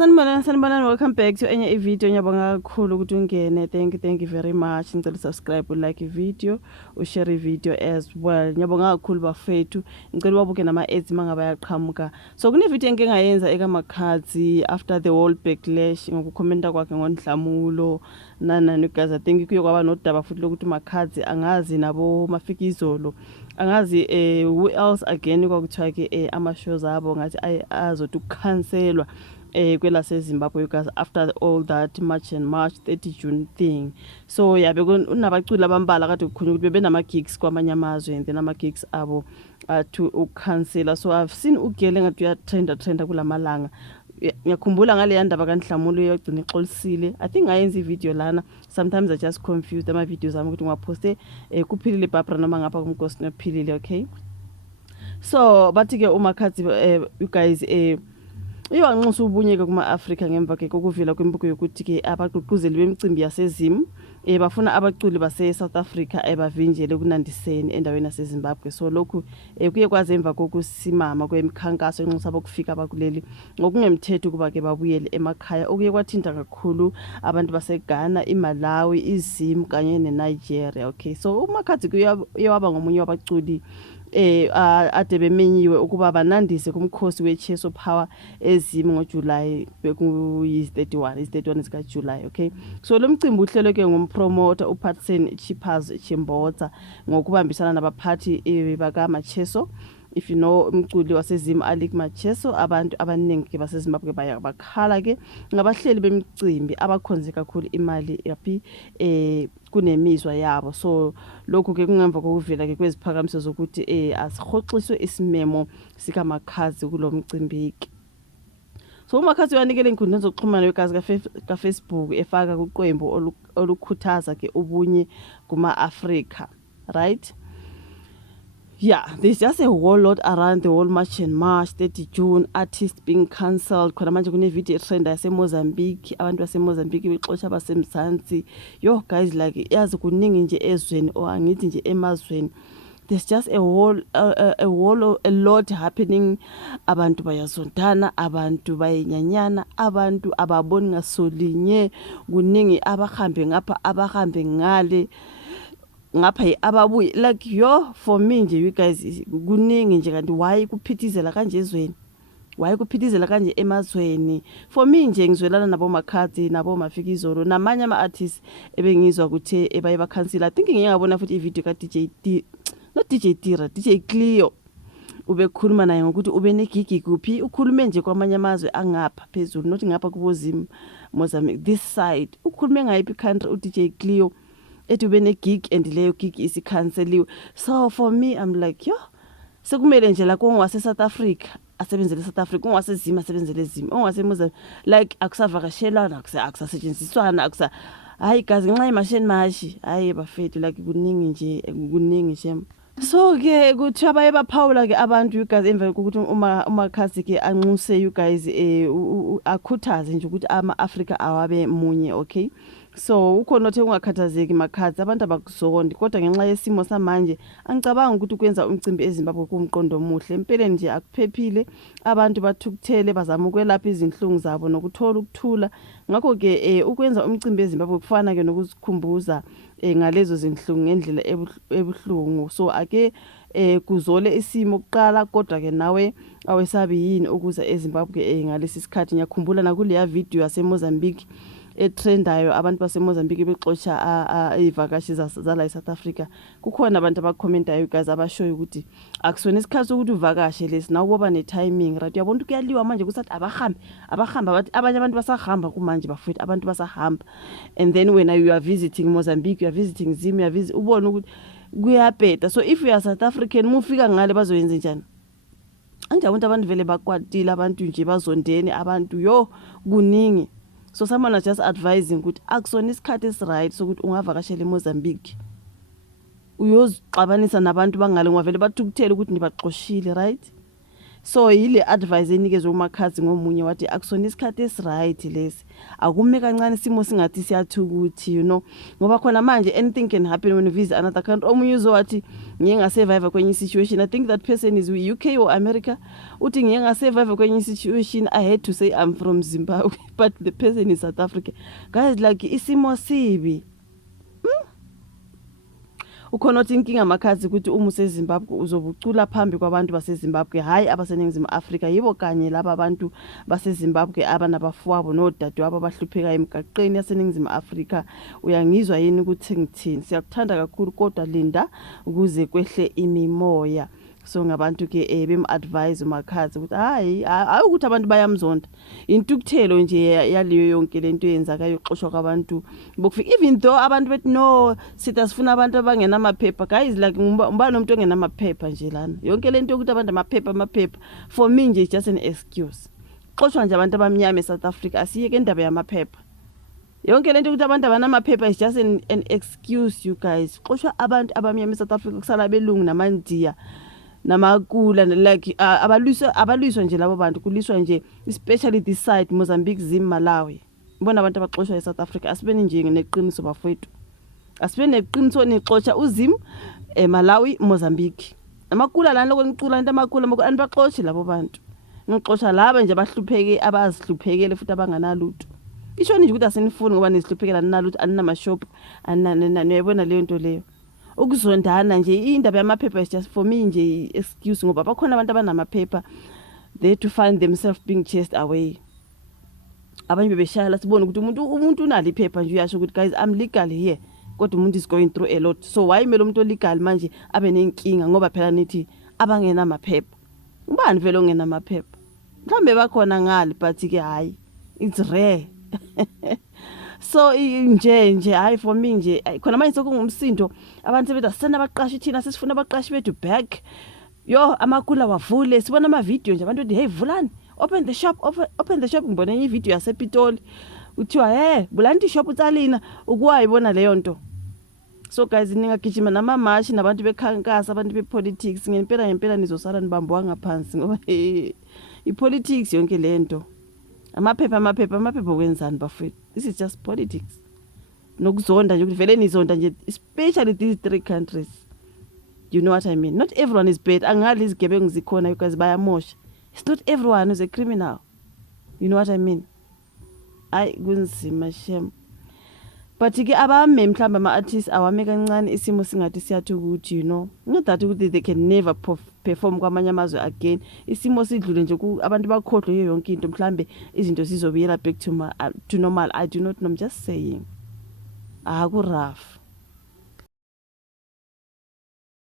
Sanibonani, welcome back to enye i-video. Ngiyabonga kakhulu ukuthi ungene. Thank you very much. Ngicela subscribe, like i-video, ushare i-video as well. Ngiyabonga kakhulu bafethu. Ngicela wabuke nama-ads mangabe ayaqhamuka. So kune-video engike ngayenza ekaMakhadzi after the whole backlash ngokukhomenta kwakhe ngoNhlamulo nani guys. I think kuye kwaba nodaba futhi lokuthi uMakhadzi angazi nabo Mafikizolo. Angazi who else again kwakuthiwa ke ama-shows abo ngathi azothi ukukhanselwa kwela seZimbabwe guys after all that March 30 June thing. So yeah, bekunabaculi abambala kade kukhona ukuthi bebenama gigs kwamanye amazwe and then ama gigs abo to ukhansela. So I've seen ugele ngathi uyatrenda kulamalanga. Ngiyakhumbula ngale yandaba kaNhlamulo yogcina ixolisile. I think ngayenza i-video lana. Sometimes I just confused ama videos ami ukuthi ngiwaposte kuphilile Barbara noma ngapha kumnkosi nophilile. Okay, so bathi ke uMakhadzi you guys iwanxusa ubunyeke kuma-Afrika ngemva ke kokuvela kwembuko yokuthi ke abagqugquzeli bemicimbi yaseZim bafuna abaculi base-South Africa bavinjele kunandiseni endaweni yaseZimbabwe. So lokhu kuye kwaze emva kokusimama kwemikhankaso enxusa abokufika abakuleli ngokungemthetho kuba ke babuyele emakhaya okuye kwathinta kakhulu abantu baseGhana, iMalawi, iZim kanye neNigeria. Okay, so uMakhadzi kuye waba ngomunye wabaculi ade bemenyiwe ukuba banandise kumkhosi weCheso Power eZim ngoJuly bekuyi-31 zika July. Okay, so lo mcimbi uhlelwe ke ngumpromoter uPatson Chimbotsa ngokubambisana nabaphathi bakaMacheso. If you know umculi waseZim Alik Macheso, abantu abaningi ke baseZimbabwe bakhala ke ngabahleli bemicimbi abakhonze kakhulu imali yaphi kunemizwa yabo. So lokhu ke kungemva kokuvela ke kweziphakamiso zokuthi asihoxiswe isimemo sika Makhadzi kulo mcimbi ke. So uMakhadzi uyanikela inkundla zokuxhumana wegazi kaFacebook efaka kuqembu olukhuthaza ke ubunye kuma-Afrika, right? Yeah, there's just a whole lot around the whole March 30 June, artists being cancelled. Khona manje kune video etrend yaseMozambique, abantu baseMozambique bexoxa basemzansi. Yo guys, like yazi kuningi nje ezweni or angithi nje emazweni. There's just a lot happening. Abantu bayazondana, abantu bayenyanyana, abantu ababoni ngasolinye, kuningi abahambe ngapha abahambe ngale. Ngapha ababuye like yo for me nje you guys kuningi nje kanti why kuphithizela kanje ezweni, why kuphithizela kanje emazweni. For me nje ngizwelana nabo Makhadzi nabo Mafikizolo namanye ama artists ebengizwa ukuthi ebaye bakhansela. I think ngiyabona futhi i-video ka DJ Cleo ubekhuluma naye ngokuthi ube negigi kuphi, ukhulume nje kwamanye amazwe angapha phezulu not ngapha kuboZim Mozambique this side. Ukhulume ngayiphi country uDJ Cleo ethi ube negig and leyo gig isikhanseliwe. So for me I'm like yo sekumele nje la kongwase South Africa asebenzele South Africa, ongwaseZim asebenzele eZim, ongwaseMozambique like akusavakashelana, akusasetshenziswana, hayi gazi ngenxa yemashini mashi hayi bafethu like kuningi nje. So ke kuthi abaye baphawula ke abantu you guys emva kokuthi uMakhadzi ke anxuse you guys akhuthaze nje ukuthi ama-Afrika awabe munye. Okay, so ukhona othe ungakhathazeki Makhadzi, abantu abakuzondi kodwa ngenxa yesimo samanje angicabanga ukuthi ukwenza umcimbi eZimbabwe kumqondo omuhle. Empeleni nje akuphephile, abantu bathukuthele bazama ukwelapha izinhlungu zabo nokuthola ukuthula. Ngakho ke ukwenza umcimbi eZimbabwe kufana ke nokuzikhumbuza ngalezo zinhlungu ngendlela ebuhlungu. So ake kuzole isimo kuqala kodwa ke nawe awesabi yini ukuza eZimbabwe ngalesi sikhathi. Ngiyakhumbula nakuleya video yaseMozambique etrendayo abantu baseMozambique bexoxa izivakashi zala eSouth Africa. Kukhona abantu abakhomentayo guys abashoyo ukuthi akusona isikhathi ukuthi uvakashe lesi nawo boba ne-timing right. Uyabona kuyaliwa manje kusathi abahamba bathi abanye abantu basahamba kumanje bafethu abantu basahamba and then when you are visiting Mozambique, you are visiting Zim, you are ubona ukuthi kuyabheda. So if you are South African mufika ngale bazoyenza njani? Anjabona abantu vele bakwatile abantu nje bazondene abantu yo kuningi. So someone is just advising ukuthi akusona isikhathi esiright sokuthi ungavakashela eMozambique uyoziqabanisa nabantu bangale ngoba vele bathukuthele ukuthi nibaxoshile right. So yile advice enikezwe uMakhadzi ngomunye wathi akusona isikhathi esiright lesi, akume kancane isimo singathi siyathukuthi, you know, ngoba khona manje anything can happen when you visit another country. Omunye uzowathi ngiye ngasurvive kwenye situation, I think that person is UK or America, uthi ngiye ngasurvive kwenye situation, I had to say I'm from Zimbabwe but the person is South Africa. Guys, like isimo sibi. Ukhona othi inkinga Makhadzi ukuthi uma useZimbabwe uzobucula phambi kwabantu baseZimbabwe, hayi abaseningizimu Afrika. Yibo kanye laba abantu baseZimbabwe abanabafuwabo nodadewabo abahlupheka emgaqeni yaseningizimu Afrika. Uyangizwa yini ukuthi ngithini? Siyakuthanda kakhulu kodwa linda ukuze kwehle imimoya. So ngabantu ke bem-advise uMakhadzi ukuthi hayi ukuthi abantu bayamzonda, intukuthelo nje yaliyo yonke lento yenzakayo yokuxoshwa kwabantu bokufika. Even though abantu bethi no sithi asifuna abantu abangena amaphepha, guys, like umbani umuntu ongena amaphepha nje lana, yonke lento yokuthi abantu amaphepha for me nje just an excuse. Xoshwa nje abantu abamnyama eSouth Africa, asiyeke indaba yamaphepha. Yonke lento ukuthi abantu abanamaphepha is just an excuse, you guys. Xoshwa abantu abamnyama eSouth Africa, kusala belungu namandiya namakula, like abalwiswa nje labo bantu, kuliswa nje especially this side Mozambique, Malawi. Mbona abantu abaxoshwa eSouth Africa, asibeni nje neqiniso bafowethu, asibeni neqiniso nixotsha Malawi, Mozambique. Amakula lana lokwenicula into amakula anibaxoshi labo bantu, ngixoxa laba nje abahlupheke, abazihluphekele futhi abanganalutho. Isho nje ukuthi asenifuni ngoba nisihluphekela ninalutho, aninamashop, niyabona leyo nto leyo. Ukuzondana nje indaba yamaphepha is just for me nje excuse, ngoba bakhona abantu abanamaphepha they to find themselves being chased away. Abanye bebeshayela sibone ukuthi umuntu unali iphepha nje uyasho ukuthi guys I'm legal here, kodwa umuntu is going through a lot. So why mele umuntu legal manje abe nenkinga ngoba phela nithi abangena amaphepha? Ubani vele ongena amaphepha? Mhlambe bakhona ngali but ke hayi it's rare. So nje hayi for me nje khona manje sokungumsindo abantu bethu asena abaqashi thina sesifuna abaqashi bethu back. Yo amakula wavule, sibona ama video nje abantu bethi hey vulani, open the shop, open the shop. Ngibona enye video yasePitoli uthiwa bulani ishop utsalina ukuwayibona leyo nto. So guys, ningagijima namamashi nabantu bekhankasa, abantu bepolitics, ngempela nizosala nibambwa ngaphansi ngoba ipolitics yonke lento. Amaphepha kwenzani bafethu? This is just politics. Nokuzonda nje ukuthi vele nizonda nje, especially these three countries. You know what I mean? Not everyone is bad. Angali izigebengu zikhona because bayamosha. It's not everyone who's a criminal. You know what I mean? Kunzima shem. But ke abame mhlamba ama-artists awame kancane isimo singathi siyathukuthi, you know. Not that they can never perform kwamanye amazwe again. Isimo sidlule nje abantu bakhohlwe yonke into, mhlambe izinto sizobuyela back to normal. I do not know, I'm just saying. Ku rough.